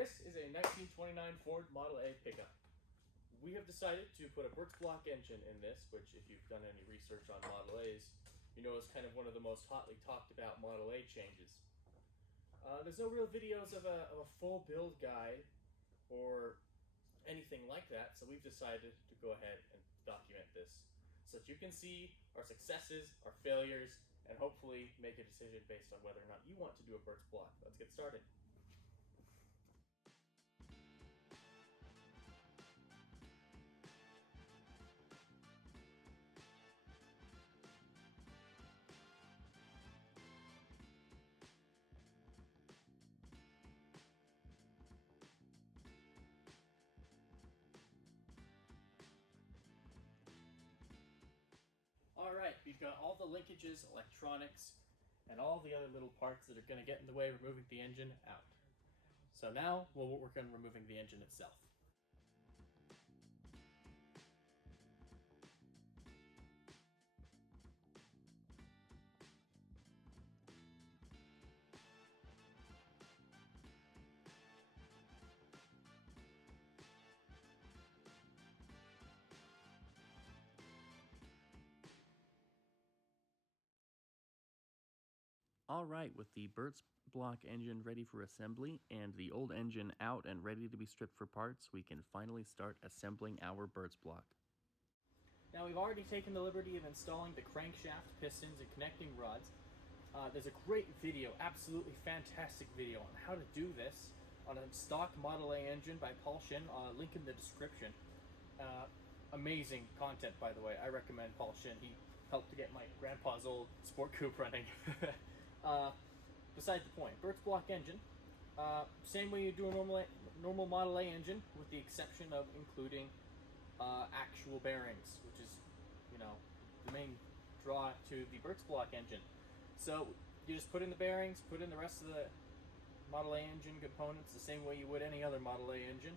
This is a 1929 Ford Model A pickup. We have decided to put a Burtz Block engine in this, which if you've done any research on Model A's, you know is kind of one of the most hotly talked about Model A changes. There's no real videos of a full build guide or anything like that, so we've decided to go ahead and document this so that you can see our successes, our failures, and hopefully make a decision based on whether or not you want to do a Burtz Block. Let's get started. Alright, we've got all the linkages, electronics, and all the other little parts that are going to get in the way of removing the engine out. So now we'll work on removing the engine itself. Alright, with the Burtz Block engine ready for assembly and the old engine out and ready to be stripped for parts, we can finally start assembling our Burtz Block. Now we've already taken the liberty of installing the crankshaft, pistons, and connecting rods. There's a great video, absolutely fantastic video on how to do this on a stock Model A engine by Paul Shin, link in the description. Amazing content, by the way. I recommend Paul Shin. He helped to get my grandpa's old sport coupe running. Beside the point, Burtz Block engine, same way you do a normal Model A engine, with the exception of including actual bearings, which is, you know, the main draw to the Burtz Block engine. So you just put in the bearings, put in the rest of the Model A engine components the same way you would any other Model A engine,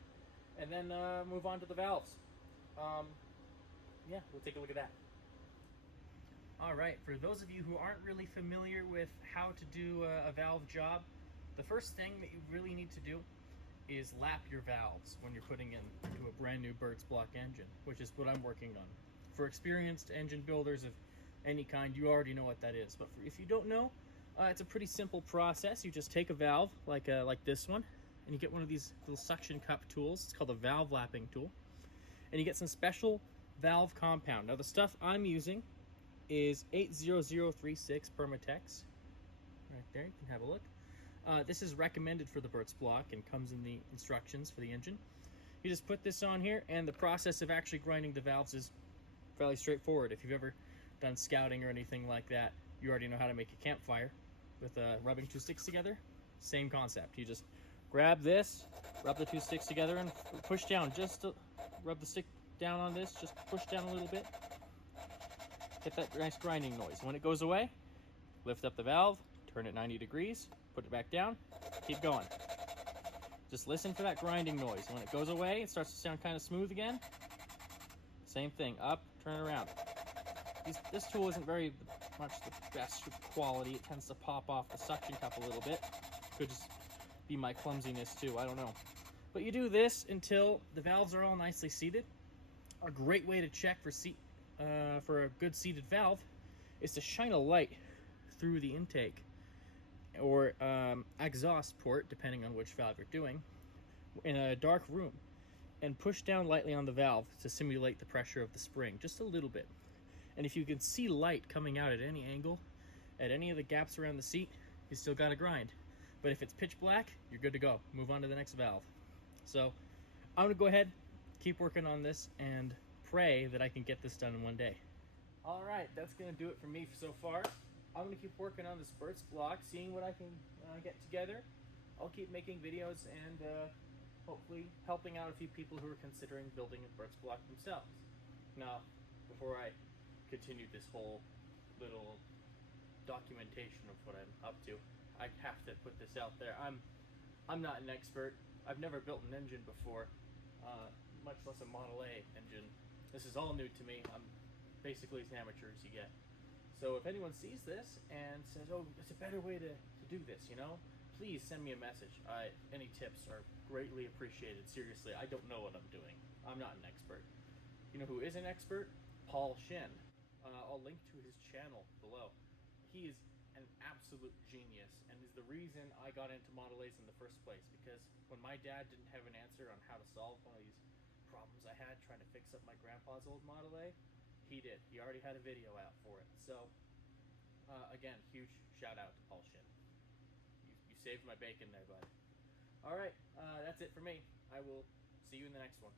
and then move on to the valves. Yeah, we'll take a look at that. Alright, for those of you who aren't really familiar with how to do a valve job, the first thing that you really need to do is lap your valves when you're putting into a brand new Burtz Block engine, which is what I'm working on. For experienced engine builders of any kind, you already know what that is, but if you don't know, it's a pretty simple process. You just take a valve like this one, and you get one of these little suction cup tools. It's called a valve lapping tool, and you get some special valve compound. Now the stuff I'm using is 80036 Permatex. Right there, you can have a look. This is recommended for the Burtz Block and comes in the instructions for the engine. You just put this on here, and the process of actually grinding the valves is fairly straightforward. If you've ever done scouting or anything like that, you already know how to make a campfire with rubbing two sticks together. Same concept. You just grab this, rub the two sticks together, and push down. Just to rub the stick down on this, just push down a little bit. Get that nice grinding noise. When it goes away, lift up the valve, turn it 90 degrees, put it back down, keep going. Just listen for that grinding noise. When it goes away, it starts to sound kind of smooth again. Same thing, up, turn it around. This tool isn't very much the best quality. It tends to pop off the suction cup a little bit. Could just be my clumsiness too, I don't know. But you do this until the valves are all nicely seated. A great way to check for a good seated valve is to shine a light through the intake or exhaust port, depending on which valve you're doing, in a dark room, and push down lightly on the valve to simulate the pressure of the spring, just a little bit. And if you can see light coming out at any angle, at any of the gaps around the seat, you still got to grind. But if it's pitch black, you're good to go. Move on to the next valve. So I'm going to go ahead, keep working on this, and pray that I can get this done in one day. Alright, that's going to do it for me so far. I'm going to keep working on this Burtz Block, seeing what I can get together. I'll keep making videos and hopefully helping out a few people who are considering building a Burtz Block themselves. Now, before I continue this whole little documentation of what I'm up to, I have to put this out there. I'm not an expert. I've never built an engine before, much less a Model A engine. This is all new to me. I'm basically as amateur as you get. So if anyone sees this and says, oh, it's a better way to do this, you know, please send me a message. Any tips are greatly appreciated. Seriously, I don't know what I'm doing. I'm not an expert. You know who is an expert? Paul Shin. I'll link to his channel below. He is an absolute genius and is the reason I got into Model A's in the first place, because when my dad didn't have an answer on how to solve one of these problems I had trying to fix up my grandpa's old Model A, he did. He already had a video out for it. So, again, huge shout out to Paul Shin. You saved my bacon there, bud. Alright, that's it for me. I will see you in the next one.